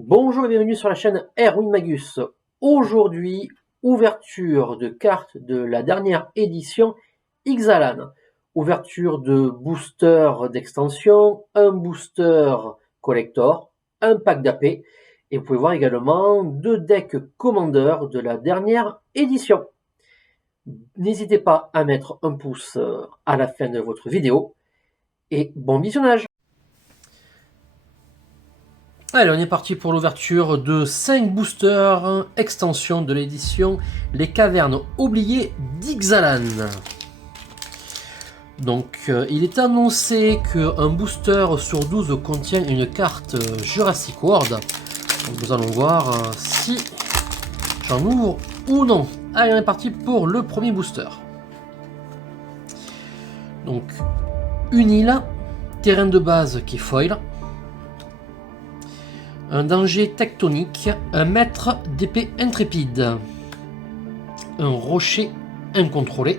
Bonjour et bienvenue sur la chaîne Erwin Magus. Aujourd'hui, ouverture de cartes de la dernière édition Ixalan. Ouverture de booster d'extension, un booster collector, un pack d'AP et vous pouvez voir également 2 decks commandeurs de la dernière édition. N'hésitez pas à mettre un pouce à la fin de votre vidéo et bon visionnage. Allez, on est parti pour l'ouverture de 5 boosters extension de l'édition Les Cavernes Oubliées d'Ixalan. Donc, il est annoncé qu'un booster sur 12 contient une carte Jurassic World. Donc, nous allons voir si j'en ouvre ou non. Allez, on est parti pour le premier booster. Donc, une île, terrain de base qui est foil. Un danger tectonique, un maître d'épée intrépide, un rocher incontrôlé,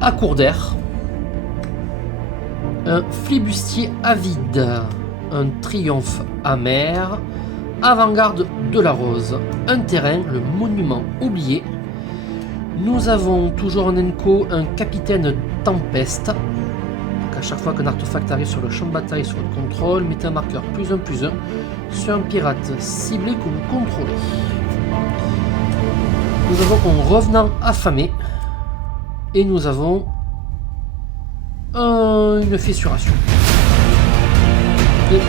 à court d'air, un flibustier avide, un triomphe amer, avant-garde de la rose, un terrain, le monument oublié. Nous avons toujours en enco un capitaine tempeste. À chaque fois qu'un artefact arrive sur le champ de bataille sur votre contrôle, mettez un marqueur +1/+1 sur un pirate ciblé que vous contrôlez. Nous avons un revenant affamé et nous avons une fissuration. Et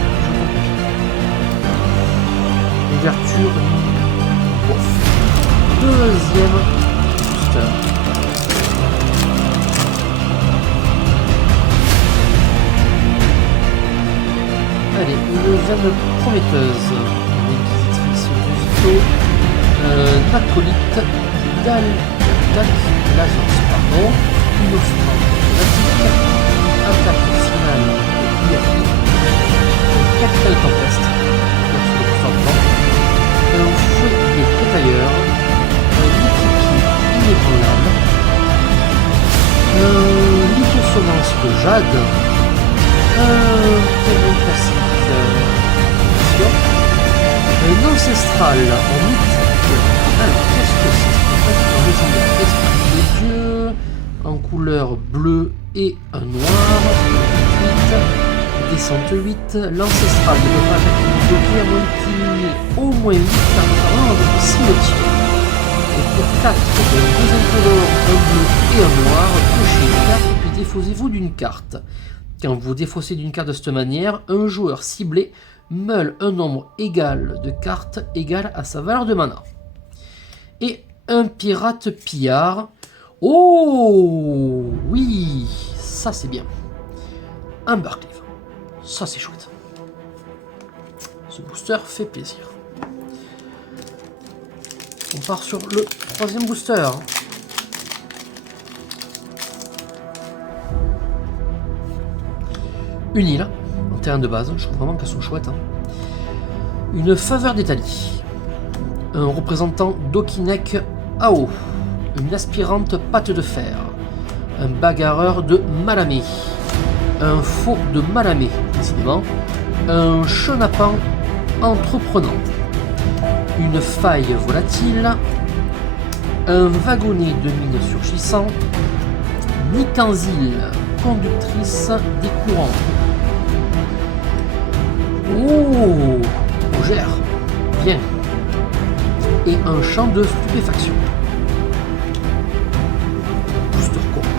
ouverture. Deuxième booster. Allez, une jeune prometteuse, une inquisitrice du Vito, acolyte, Lazos, une offrande magique, attaque finale de IRI, capitaine tempeste, un feu des prétailleurs, un équipier inébranlable, lithosonance de jade, un terrain classique. Un ancestral en mythique. Alors, qu'est-ce que c'est? En légendaire, esprit des dieux, en couleur bleue et un noir. 8, descente 8. L'ancestral ne peut pas attaquer le bloqué à moins qu'il y ait au moins 8 cartes dans votre cimetière. Et pour 4, deux incolores, un bleu et un noir, cochez une carte et puis défaussez-vous d'une carte. Quand vous défaussez d'une carte de cette manière, un joueur ciblé meule un nombre égal de cartes égal à sa valeur de mana. Et un pirate pillard. Oh oui, ça c'est bien. Un Barclay. Ça c'est chouette. Ce booster fait plaisir. On part sur le troisième booster. Une île, en terrain de base, je trouve vraiment qu'elles sont chouettes. Une faveur d'Italie, un représentant d'Okinek Ao, une aspirante patte de fer, un bagarreur de Malamé, un faux de Malamé, décidément, un chenapan entreprenant, une faille volatile, un wagonnet de mine surgissant, Nikanzil, conductrice des courants. Oh, on gère. Bien. Et un champ de stupéfaction. Booster court.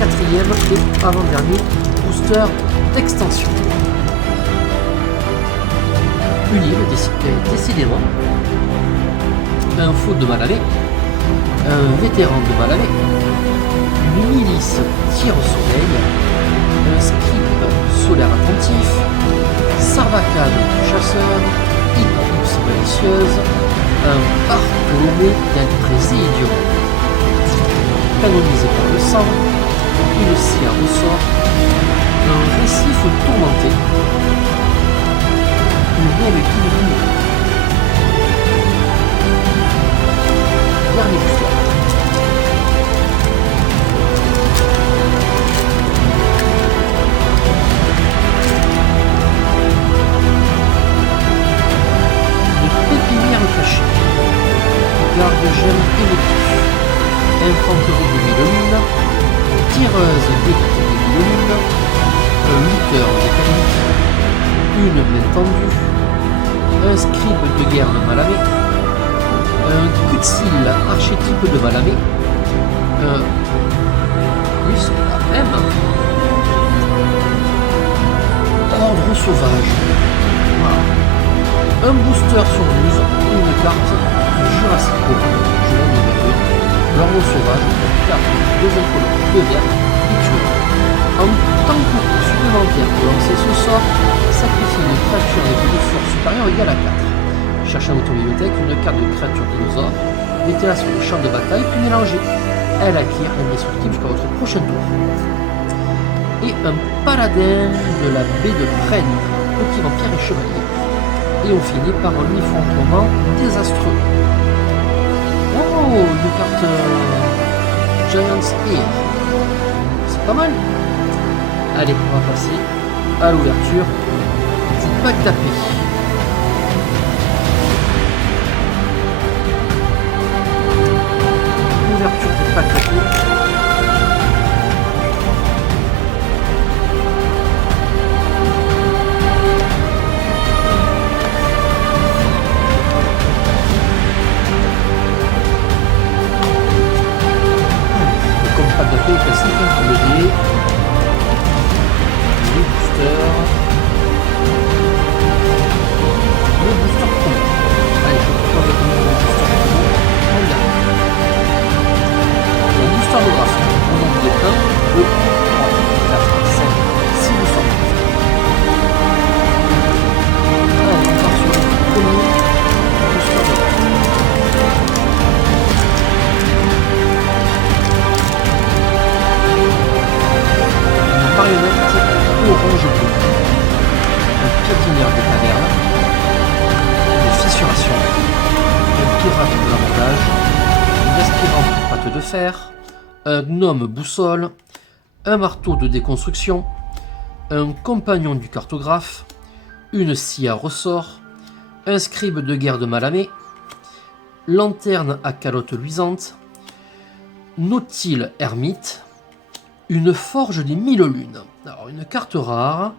Quatrième et avant-dernier booster d'extension. Une île, décidément. Un faux de Malamé. Un vétéran de Malamé, une milice tire au soleil, un script solaire attentif, Sarbacane chasseur, éclipse malicieuse, un Bartholomé d'un présidium, canonisé par le sang, une sciare de sort, un récif tourmenté, une aile qui dernier booster. une main tendue, un scribe de guerre de Malamé, un Kutsil archétype de Malamé, oui, c'est la même, ordre sauvage, voilà. Un booster sur 12, une carte Jurassic World, je viens de dire, l'ordre sauvage, une carte de 2 incolores, 2 verts, rituel. En tant que coût supplémentaire pour lancer ce sort, sacrifiez une créature avec une force supérieure égale à 4. Cherchez dans votre bibliothèque une carte de créature dinosaure, mettez-la sur le champ de bataille puis mélangez. Elle acquiert indestructible jusqu'à votre prochain tour. Et un paladin de la baie de Prenne, petit vampire et chevalier. Et on finit par un effondrement désastreux. Oh, une carte Giant's Ear. C'est pas mal. Allez, on va passer à l'ouverture du pack tapé. Ouverture du pack tapé. Le compact tapé est classique, le dé. Le booster combo. Allez, je vais avec le booster combo. On regarde. Le booster de graphe. On en dit 1, 2, 3, 4, 5, 6 boosters de graphe. Allez, on part sur le premier booster de graphe. Une marionnette orange bleu, un piétineur des tavernes, une fissuration, un pirate de l'abordage, une aspirante patte de fer, un gnome boussole, un marteau de déconstruction, un compagnon du cartographe, une scie à ressort, un scribe de guerre de Malamé, lanterne à calotte luisante, nautile ermite, une forge des 1000 lunes. Alors, une carte rare,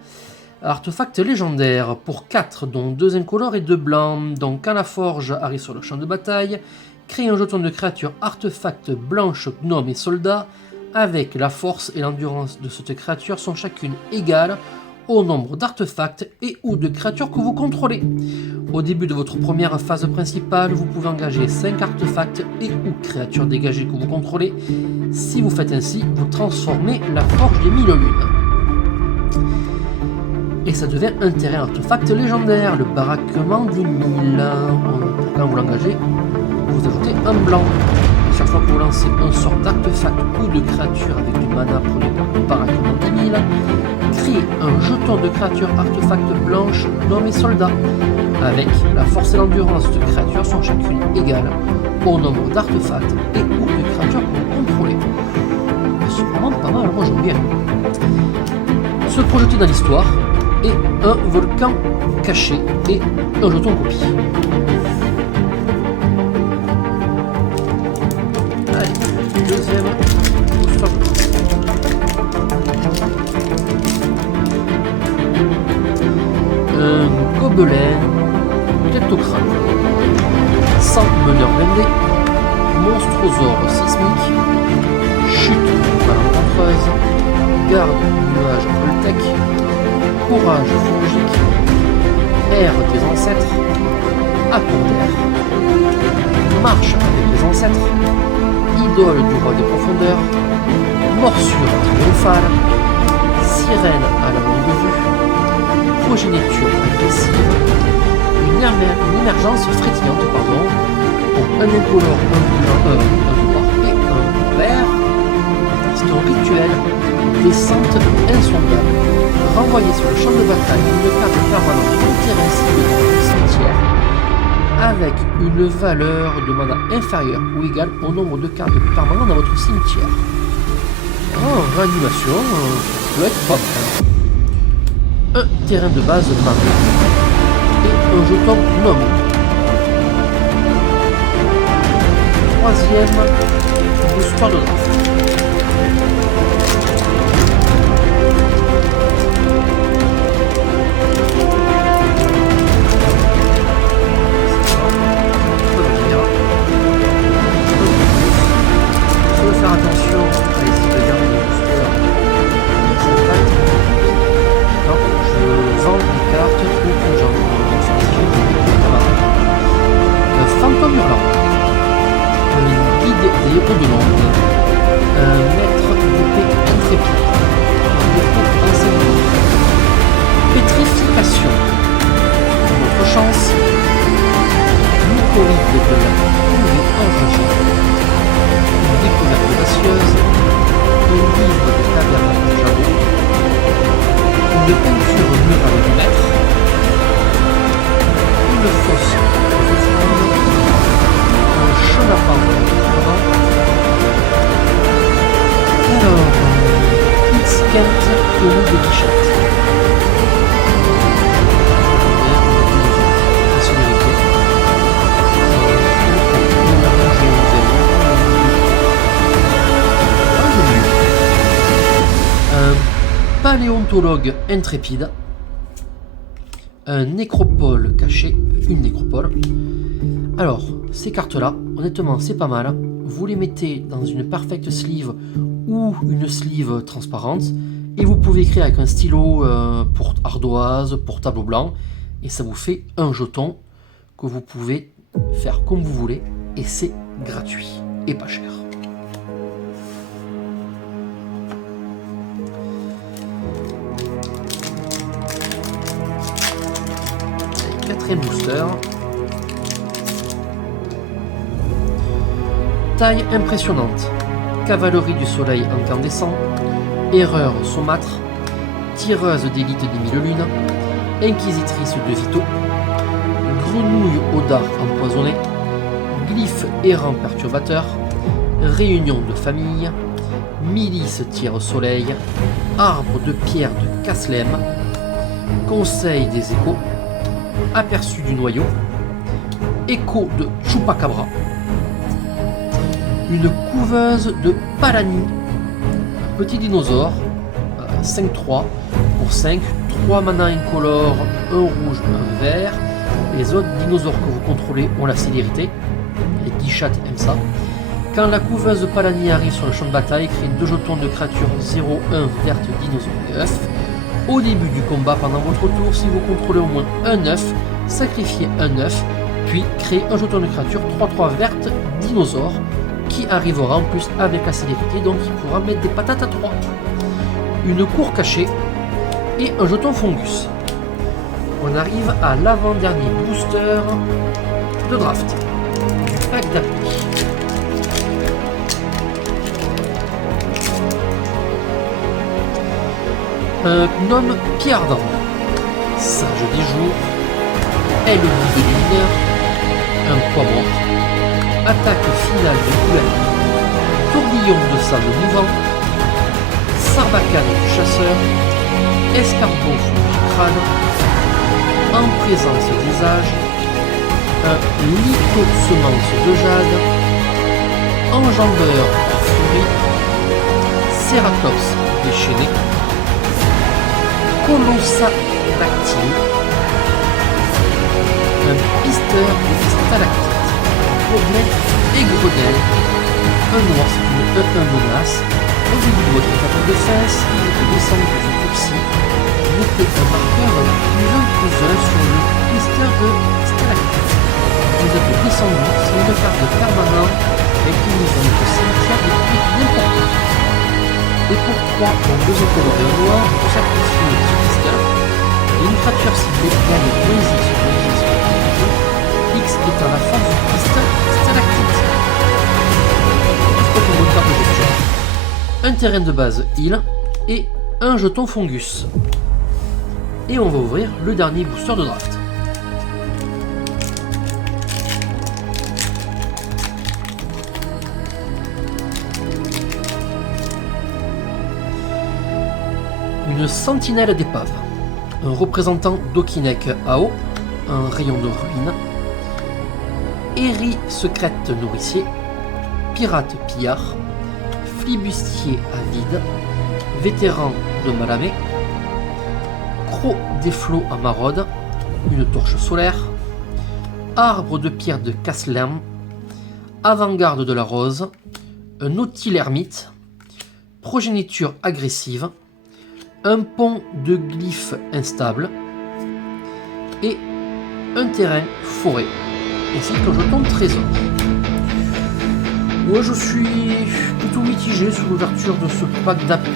artefact légendaire pour 4, dont 2 incolores et 2 blancs. Donc, quand la forge arrive sur le champ de bataille, créez un jeton de créature artefact blanche, gnome et soldat, avec la force et l'endurance de cette créature sont chacune égales au nombre d'artefacts et ou de créatures que vous contrôlez. Au début de votre première phase principale, vous pouvez engager 5 artefacts et ou créatures dégagées que vous contrôlez. Si vous faites ainsi, vous transformez la forge des 1000 lunes. Et ça devient un terrain artefact légendaire, le baraquement des 1000. Quand vous l'engagez, vous ajoutez un blanc. Chaque fois que vous lancez un sort d'artefact ou de créature avec du mana pour le baraquement des 1000, créez un jeton de créature artefact blanche, gnome et soldat. Avec la force et l'endurance de créatures sont chacune égales au nombre d'artefacts et ou de créatures que vous contrôlez. C'est vraiment pas mal, moi j'aime bien. Se projeter dans l'histoire et un volcan caché et un jeton copie. Allez, deuxième booster. Un gobelin kleptocrate, sans meneur blindé, monstrosaure sismique, chute malencontreuse, garde nuage Oltec, courage fongique, air des ancêtres, accord d'air, marche avec les ancêtres, idole du roi des profondeurs, morsure triomphale, sirène à la longue vue, progéniture agressive, une émergence frétillante, pour un incolore, un noir et un vert. C'est un rituel, descente insondable. Renvoyez sur le champ de bataille une carte permanente enterrée cible dans le cimetière avec une valeur de mana inférieure ou égale au nombre de cartes permanentes dans votre cimetière. Oh, réanimation, peut être pas mal. Un terrain de base marin et un jeton gnome. Troisième booster de draft. une peinture murale du maître, une fosse un chenapan alors X-Kent au bout de Richard. Paléontologue intrépide, un nécropole caché, une nécropole. Alors, ces cartes-là, honnêtement, c'est pas mal. Vous les mettez dans une perfect sleeve ou une sleeve transparente et vous pouvez écrire avec un stylo pour ardoise, pour tableau blanc et ça vous fait un jeton que vous pouvez faire comme vous voulez et c'est gratuit et pas cher. Quatrième booster. Taille impressionnante. Cavalerie du soleil incandescent. Erreur saumâtre. Tireuse d'élite des mille lunes. Inquisitrice de Vito. Grenouille au dard empoisonné. Glyphe errant perturbateur. Réunion de famille. Milice tire soleil. Arbre de pierre de Caslem. Conseil des échos. Aperçu du noyau, écho de Chupacabra, une couveuse de Palani, petit dinosaure, 5-3 pour 5, 3 mana incolores, un rouge, un vert. Les autres dinosaures que vous contrôlez ont la célérité, les Guichats aiment ça. Quand la couveuse de Palani arrive sur le champ de bataille, crée 2 jetons de créatures 0-1 verte dinosaure œuf. Au début du combat, pendant votre tour, si vous contrôlez au moins un œuf, sacrifiez un œuf, puis créez un jeton de créature 3-3 verte dinosaure qui arrivera en plus avec la célérité, donc il pourra mettre des patates à 3. Une cour cachée et un jeton fungus. On arrive à l'avant-dernier booster de draft du pack d'appui. Un gnome pied ardent, sage des jours, aile de mineur, un poids mort, attaque finale de couleur, tourbillon de sable mouvant, sarbacane du chasseur, escargot du crâne, en présence des âges, un litho-semence de jade, enjambeur furie, cératops déchaîné, Colossa dactyle, un pisteur de stalactite, problème et grenelle, un noir c'est une menace. Au début de votre étape de défense, il est descendu de votre tour-ci, mettez un marqueur +1/+1 sur le pisteur de stalactite. Vous êtes descendu, c'est une carte permanente avec une mise en cimetière de prix n'importe. Et pour 3 en 2 colorés en noir, vous sacrifiez ce pisteur. Et une créature ciblée gagne moins X sur le X est à la fin du pisteur stalactite. C'est une carte de gestion. Un terrain de base heal et un jeton fungus. Et on va ouvrir le dernier booster de draft. Une sentinelle d'épave, un représentant d'Okinek Ao, un rayon de ruine, Héri secrète nourricier, pirate pillard, flibustier avide, vétéran de Malamé, croc des flots à maraude, une torche solaire, arbre de pierre de Caslem, avant-garde de la rose, un nautile ermite, progéniture agressive, un pont de glyphes instable et un terrain forêt. Et c'est un jeton trésor. Moi je suis plutôt mitigé sur l'ouverture de ce pack d'AP.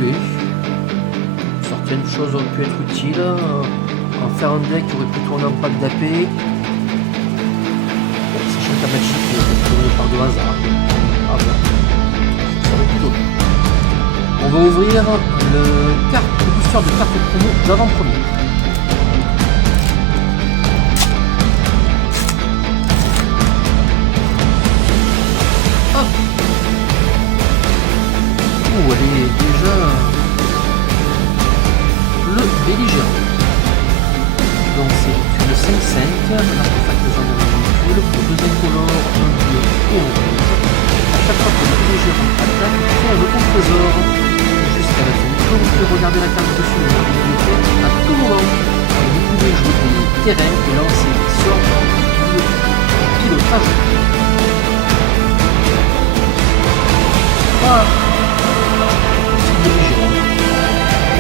Certaines choses auraient pu être utiles. En faire un deck qui aurait pu tourner en pack d'AP. Sachant qu'à Magic il tourne par de hasard. Ah bon. Ça aurait pu d'autres. On va ouvrir le carte histoire de carte promo d'avant-première. Hop. Oh, elle est déjà le belligérant. Donc c'est une 5-5, l'artefact légendaire véhicule, pour deuxième color, un bleu et un rouge. À chaque fois que le belligérant attaque, fait un loto trésor. Jusqu'à la fin du tour, vous pouvez regarder la carte dessus de la bibliothèque à tout moment. Vous pouvez jouer des terrains et lancer des sorts de pilotage. Voilà. C'est belligérant.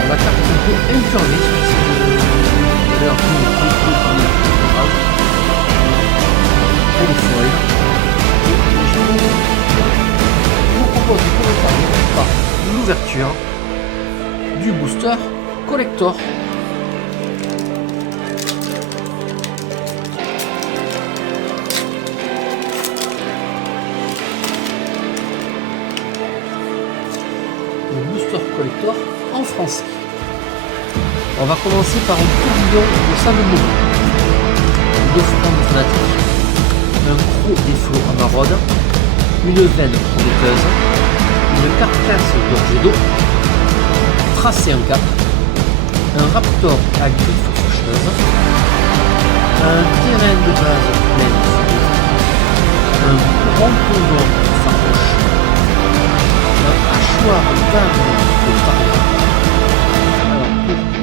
La carte est un peu infernée sur cette valeur qui est elle est folle. Et je vous propose de commencer par l'ouverture du booster collector. Le booster collector en français. On va commencer par un tourbillon de sable mouvant, deux flammes fanatiques, un croc des flots à maraude, une veine prometteuse, une carcasse d'orge d'eau, tracer un cap, un raptor à griffes faucheuses, un terrain de base plein de feu, un rampon farouche, un hachoir d'armes de tarot.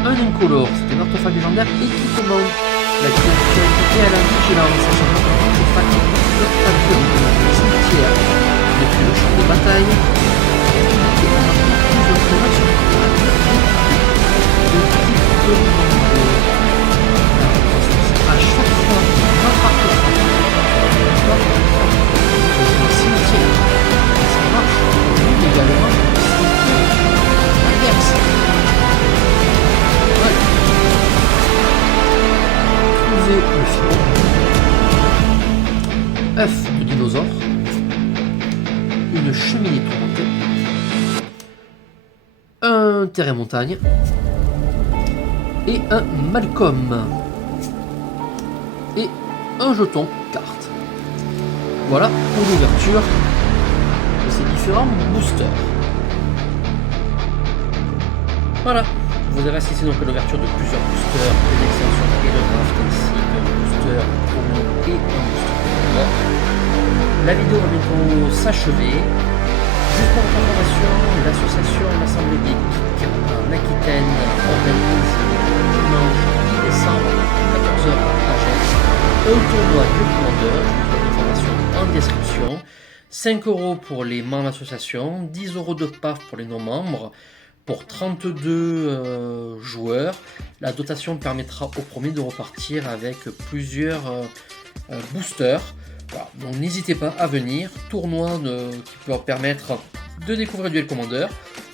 Un incolore, c'est un artefact légendaire équipement. La créativité à la vigilance, sachant que l'artefact peut capturer le cimetière depuis le champ de bataille. Et on a plusieurs formations. À chaque fois, notre artefact dans un cimetière, ça marche. Nous également, le cimetière adverse. Trouver le filon, œuf de dinosaure, une cheminée tourmentée, un terrain montagne et un Malcolm et un jeton carte. Voilà pour l'ouverture de ces différents boosters. Voilà. Vous avez assisté donc à l'ouverture de plusieurs boosters, une extension et le draft ainsi qu'un booster promo et un booster collector. La vidéo va bientôt s'achever. Juste pour votre information, l'association L'Assemblée des Geeks en Aquitaine organise dimanche 10 décembre à 14h à Agen un tournoi de commandeurs. Je vous mets l'information en description. 5 € pour les membres de l'association, 10 € de PAF pour les non-membres. Pour 32 joueurs, la dotation permettra au premier de repartir avec plusieurs boosters. Voilà, donc n'hésitez pas à venir. Tournoi qui peut permettre de découvrir Duel Commander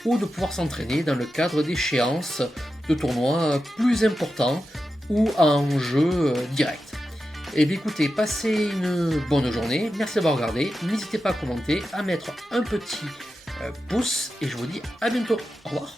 ou de pouvoir s'entraîner dans le cadre d'échéances de tournois plus importants ou en jeu direct. Et bien écoutez, passez une bonne journée. Merci d'avoir regardé. N'hésitez pas à commenter, à mettre un petit pouce et je vous dis à bientôt. Au revoir.